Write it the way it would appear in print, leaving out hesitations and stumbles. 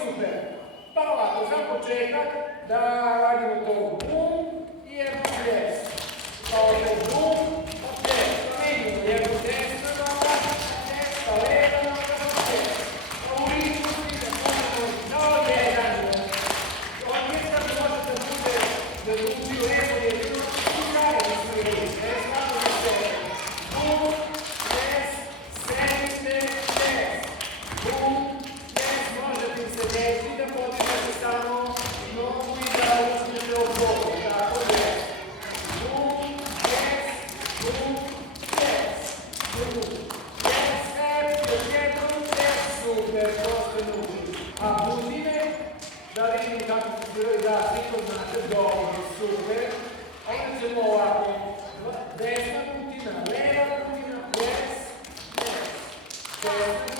super. Pa ovako, za početak da radimo to bum i jedno ples. Pa opet bum, pa ples. Vidimo jedno desna noga, pa leva noga, pa ples. Pa u ritmu stiže ponovno kao jedan. Orkestar može da bude levo jedino i zajedno sviraju. Stvarno za sebe. Bum, ples, sedite, ples. Bum, ples, možete se desiti da podižete samo nogu i da uzmete od boku. Tako je. Bum, ples, bum, ples. Bum, ples, još jednom ples. Super, to ste naučili. A butine, da vidim kako se sviraju, da svi to znate, dobro, super. Onda ćemo ovako, desna butina, leva butina, ples, ples.